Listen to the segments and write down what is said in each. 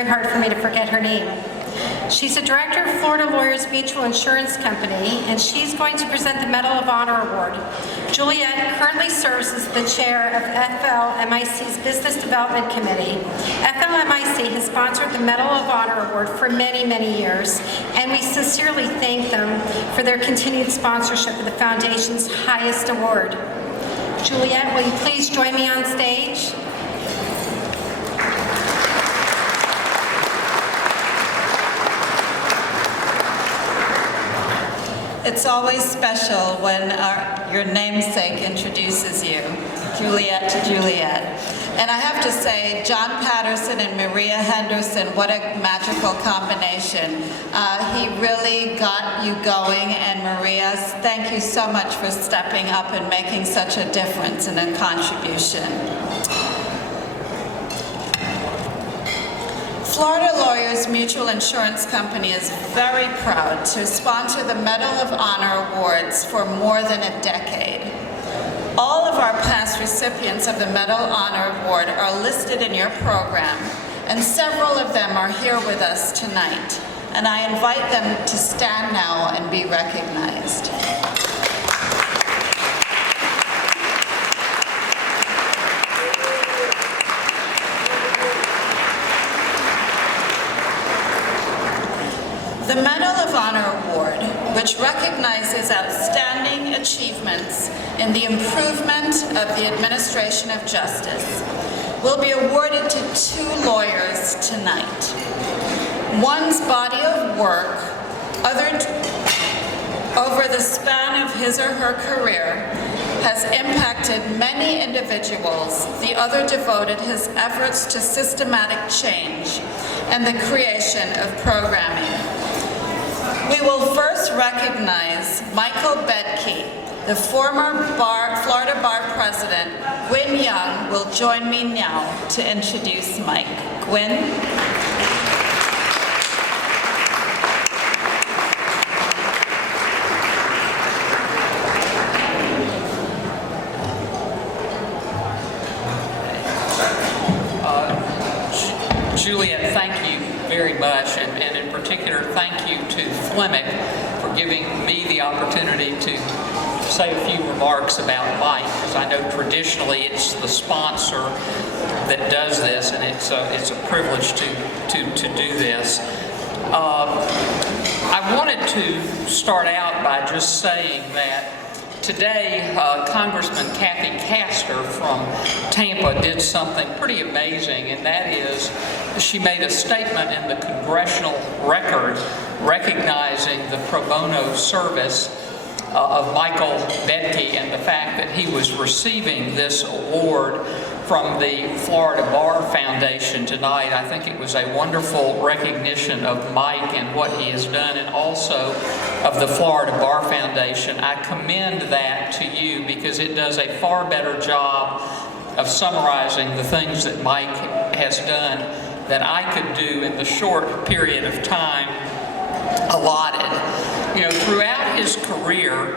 very hard for me to forget her name. She's a director of Florida Lawyers Mutual Insurance Company, and she's going to present the Medal of Honor Award. Juliette currently serves as the chair of FLMIC's Business Development Committee. FLMIC has sponsored the Medal of Honor Award for many, many years, and we sincerely thank them for their continued sponsorship of the Foundation's highest award. Juliette, will you please join me on stage? It's always special when your namesake introduces you, Juliet to Juliet. And I have to say, John Patterson and Maria Henderson, what a magical combination. He really got you going, and Maria, thank you so much for stepping up and making such a difference and a contribution. Florida Lawyers Mutual Insurance Company is very proud to sponsor the Medal of Honor Awards for more than a decade. All of our past recipients of the Medal of Honor Award are listed in your program, and several of them are here with us tonight. And I invite them to stand now and be recognized. The Medal of Honor Award, which recognizes outstanding achievements in the improvement of the administration of justice, will be awarded to 2 lawyers tonight. One's body of work, over the span of his or her career, has impacted many individuals. The other devoted his efforts to systematic change and the creation of programming. We will first recognize Michael Bedke. The former Florida Bar President, Gwynne Young, will join me now to introduce Mike. Gwynne? Juliet, thank you very much, and in particular, thank you to FLMIC for giving me the opportunity to say a few remarks about Mike, because I know traditionally it's the sponsor that does this, and it's a privilege to do this. I wanted to start out by just saying that today, Congressman Kathy Castor from Tampa did something pretty amazing, and that is she made a statement in the Congressional Record recognizing the pro bono service of Michael Bedke and the fact that he was receiving this award from the Florida Bar Foundation tonight. I think it was a wonderful recognition of Mike and what he has done, and also of the Florida Bar Foundation. I commend that to you because it does a far better job of summarizing the things that Mike has done than I could do in the short period of time allotted. You know, throughout his career,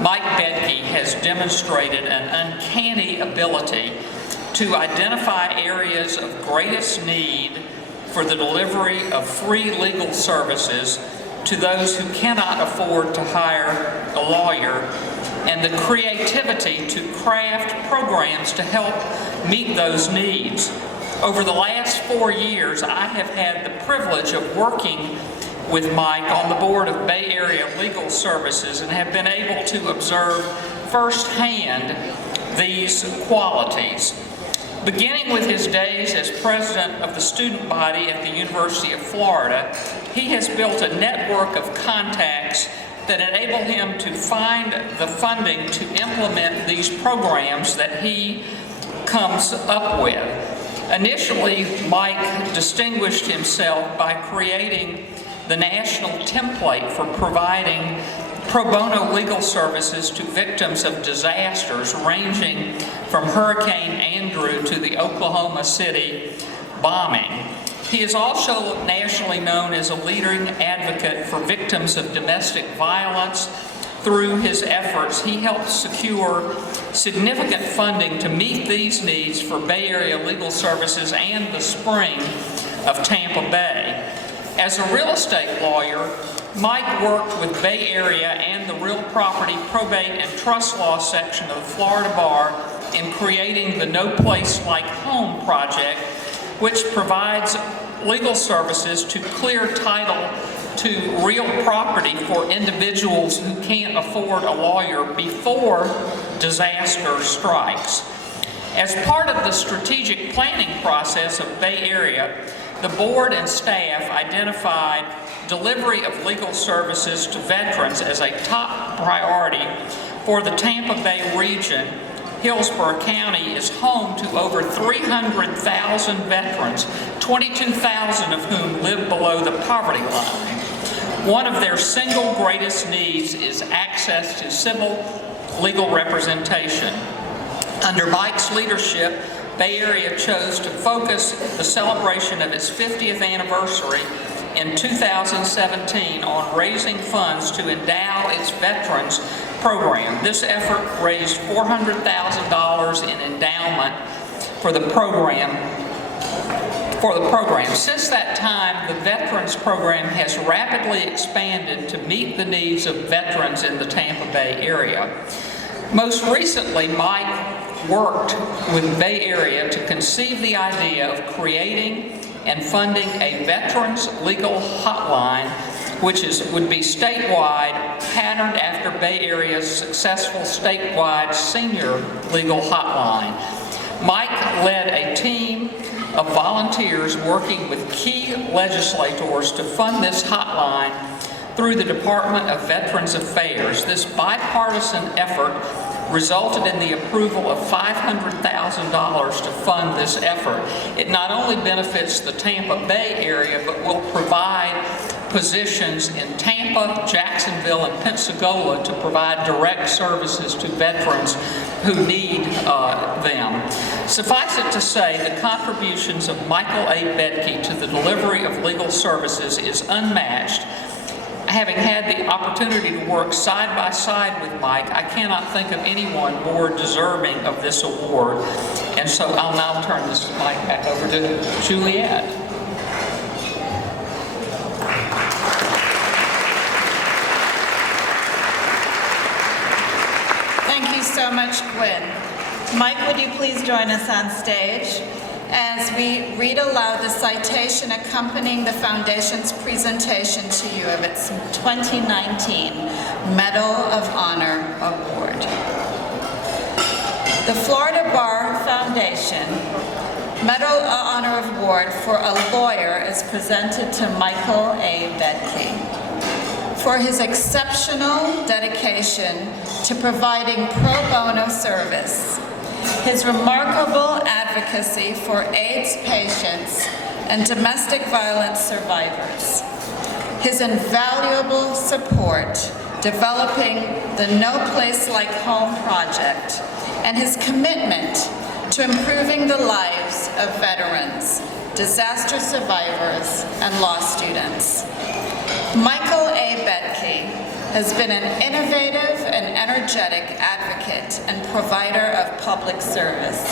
Mike Bedke has demonstrated an uncanny ability to identify areas of greatest need for the delivery of free legal services to those who cannot afford to hire a lawyer, and the creativity to craft programs to help meet those needs. Over the last 4 years, I have had the privilege of working with Mike on the board of Bay Area Legal Services and have been able to observe firsthand these qualities. Beginning with his days as president of the student body at the University of Florida, he has built a network of contacts that enable him to find the funding to implement these programs that he comes up with. Initially, Mike distinguished himself by creating the national template for providing pro bono legal services to victims of disasters ranging from Hurricane Andrew to the Oklahoma City bombing. He is also nationally known as a leading advocate for victims of domestic violence. Through his efforts, he helped secure significant funding to meet these needs for Bay Area Legal Services and the spring of Tampa Bay. As a real estate lawyer, Mike worked with Bay Area and the Real Property Probate and Trust Law section of the Florida Bar in creating the No Place Like Home project, which provides legal services to clear title to real property for individuals who can't afford a lawyer before disaster strikes. As part of the strategic planning process of Bay Area, the board and staff identified delivery of legal services to veterans as a top priority for the Tampa Bay region. Hillsborough County is home to over 300,000 veterans, 22,000 of whom live below the poverty line. One of their single greatest needs is access to civil legal representation. Under Mike's leadership, Bay Area chose to focus the celebration of its 50th anniversary in 2017 on raising funds to endow its veterans program. This effort raised $400,000 in endowment for the program. Since that time, the Veterans Program has rapidly expanded to meet the needs of veterans in the Tampa Bay area. Most recently, Mike worked with Bay Area to conceive the idea of creating and funding a veterans legal hotline, which would be statewide, patterned after Bay Area's successful statewide senior legal hotline. Mike led a team of volunteers working with key legislators to fund this hotline through the Department of Veterans Affairs. This bipartisan effort resulted in the approval of $500,000 to fund this effort. It not only benefits the Tampa Bay area, but will provide positions in Tampa, Jacksonville, and Pensacola to provide direct services to veterans who need them. Suffice it to say, the contributions of Michael A. Bedke to the delivery of legal services is unmatched. Having had the opportunity to work side by side with Mike, I cannot think of anyone more deserving of this award. And so I'll now turn this mic back over to Juliette. Thank you so much, Gwynne. Mike, would you please join us on stage as we read aloud the citation accompanying the Foundation's presentation to you of its 2019 Medal of Honor Award. The Florida Bar Foundation Medal of Honor Award for a lawyer is presented to Michael A. Bedke for his exceptional dedication to providing pro bono service, his remarkable advocacy for AIDS patients and domestic violence survivors, his invaluable support developing the No Place Like Home project, and his commitment to improving the lives of veterans, disaster survivors, and law students. Michael A. Bedke has been an innovative and energetic advocate and provider of public service.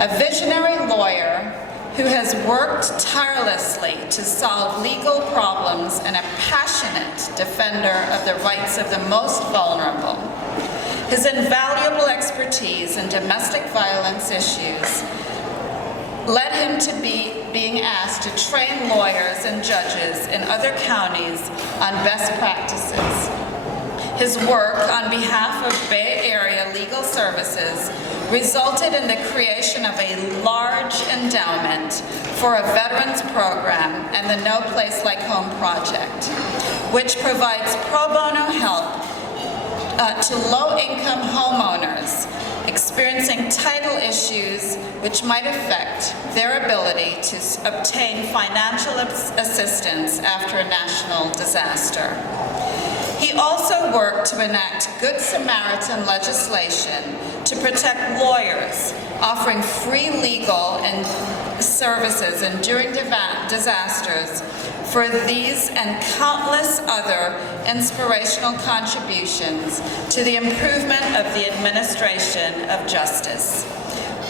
A visionary lawyer who has worked tirelessly to solve legal problems and a passionate defender of the rights of the most vulnerable. His invaluable expertise in domestic violence issues led him to being asked to train lawyers and judges in other counties on best practices. His work on behalf of Bay Area Legal Services resulted in the creation of a large endowment for a veterans program and the No Place Like Home project, which provides pro bono help to low-income homeowners experiencing title issues which might affect their ability to obtain financial assistance after a national disaster. He also worked to enact Good Samaritan legislation to protect lawyers, offering free legal and services enduring disasters for these and countless other inspirational contributions to the improvement of the administration of justice.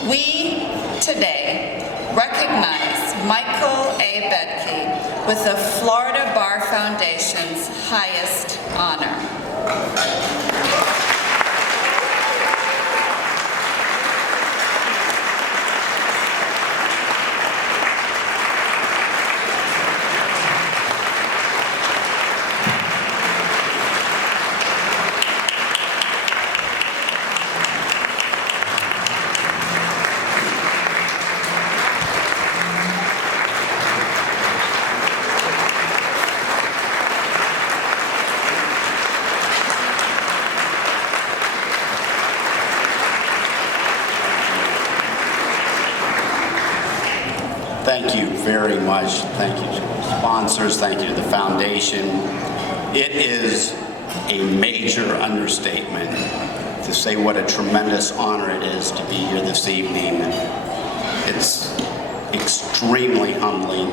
We today recognize Michael A. Bedke with the Florida Bar Foundation's highest honor. Thank you very much. Thank you to the sponsors. Thank you to the foundation. It is a major understatement to say what a tremendous honor it is to be here this evening. It's extremely humbling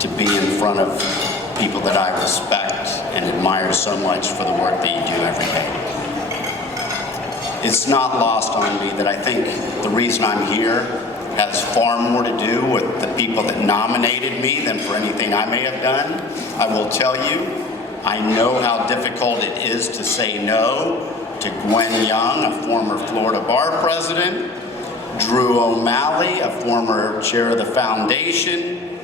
to be in front of people that I respect and admire so much for the work that you do every day. It's not lost on me that I think the reason I'm here has far more to do with the people that nominated me than for anything I may have done. I will tell you, I know how difficult it is to say no to Gwynne Young, a former Florida Bar president, Drew O'Malley, a former chair of the foundation,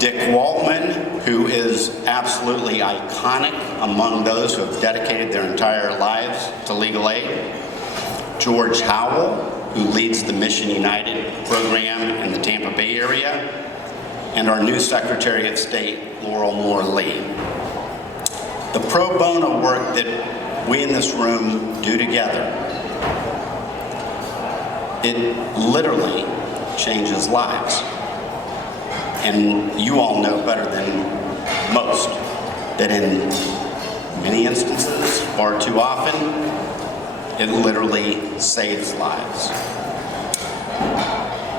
Dick Waltman, who is absolutely iconic among those who have dedicated their entire lives to legal aid, George Howell, who leads the Mission United program in the Tampa Bay area, and our new Secretary of State, Laurel Moore Lee. The pro bono work that we in this room do together, it literally changes lives. And you all know better than most that in many instances, far too often, it literally saves lives.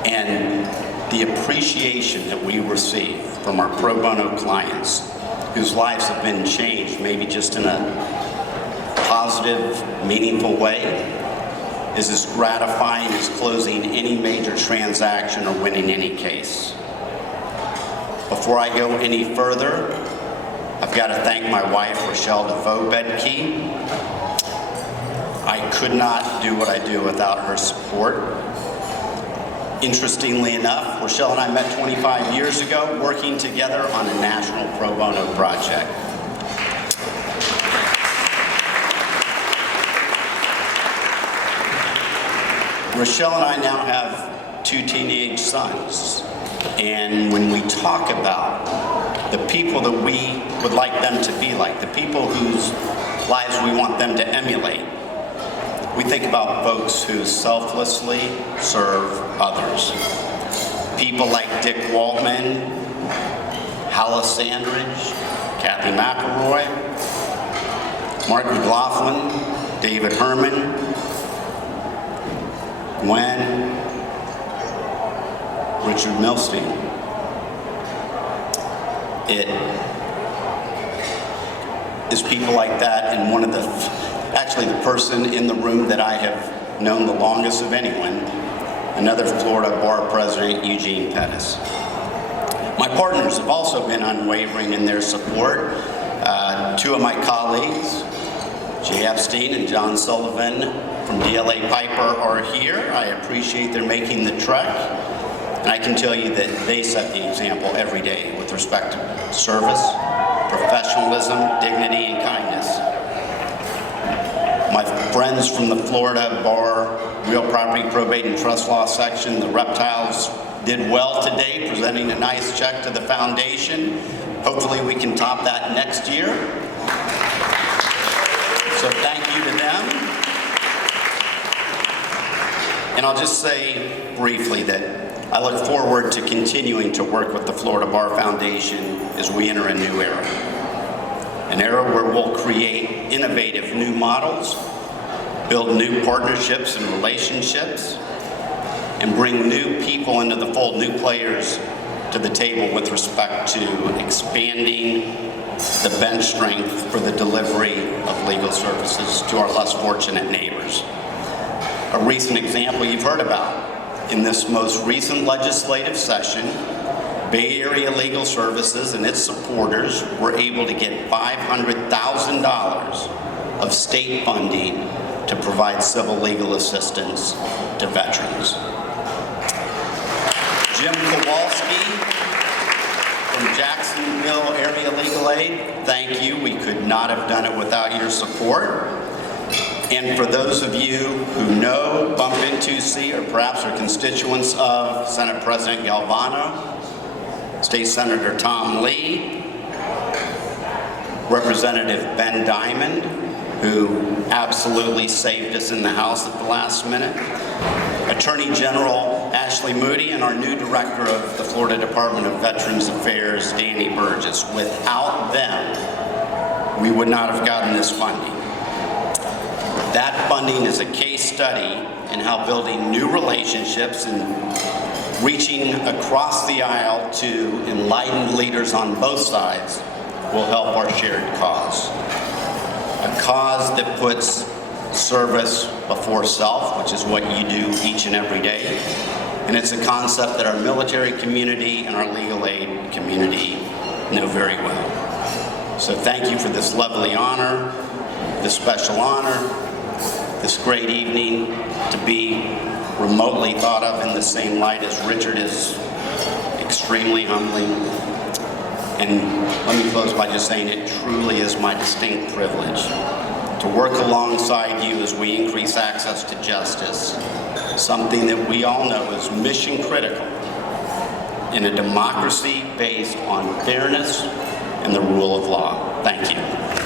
And the appreciation that we receive from our pro bono clients whose lives have been changed, maybe just in a positive, meaningful way, is as gratifying as closing any major transaction or winning any case. Before I go any further, I've got to thank my wife, Rochelle DeVoe Bedke. I could not do what I do without her support. Interestingly enough, Rochelle and I met 25 years ago working together on a national pro bono project. Rochelle and I now have 2 teenage sons, and when we talk about the people that we would like them to be like, the people whose lives we want them to emulate, we think about folks who selflessly serve others. People like Dick Waltman, Hala Sandridge, Kathy McElroy, Mark McLaughlin, David Herman, Gwynne, Richard Milstein. It is people like that, and one of the actually the person in the room that I have known the longest of anyone, another Florida Bar President, Eugene Pettis. My partners have also been unwavering in their support. 2 of my colleagues, Jay Epstein and John Sullivan from DLA Piper, are here. I appreciate their making the trek, and I can tell you that they set the example every day with respect to service, professionalism, dignity, and kindness. My friends from the Florida Bar Real Property Probate and Trust Law section, the Reptiles, did well today, presenting a nice check to the foundation. Hopefully we can top that next year. So thank you to them. And I'll just say briefly that I look forward to continuing to work with the Florida Bar Foundation as we enter a new era. An era where we'll create innovative new models, build new partnerships and relationships, and bring new people into the fold, new players to the table with respect to expanding the bench strength for the delivery of legal services to our less fortunate neighbors. A recent example you've heard about in this most recent legislative session, Bay Area Legal Services and its supporters were able to get $500,000 of state funding to provide civil legal assistance to veterans. Jim Kowalski from Jacksonville Area Legal Aid, thank you. We could not have done it without your support. And for those of you who know, bump into, see, or perhaps are constituents of Senate President Galvano, State Senator Tom Lee, Representative Ben Diamond, who absolutely saved us in the House at the last minute, Attorney General Ashley Moody, and our new Director of the Florida Department of Veterans Affairs, Danny Burgess. Without them, we would not have gotten this funding. That funding is a case study in how building new relationships and reaching across the aisle to enlightened leaders on both sides will help our shared cause. A cause that puts service before self, which is what you do each and every day. And it's a concept that our military community and our legal aid community know very well. So thank you for this lovely honor, this special honor, this great evening to be remotely thought of in the same light as Richard is extremely humbling. And let me close by just saying it truly is my distinct privilege to work alongside you as we increase access to justice, something that we all know is mission critical in a democracy based on fairness and the rule of law. Thank you.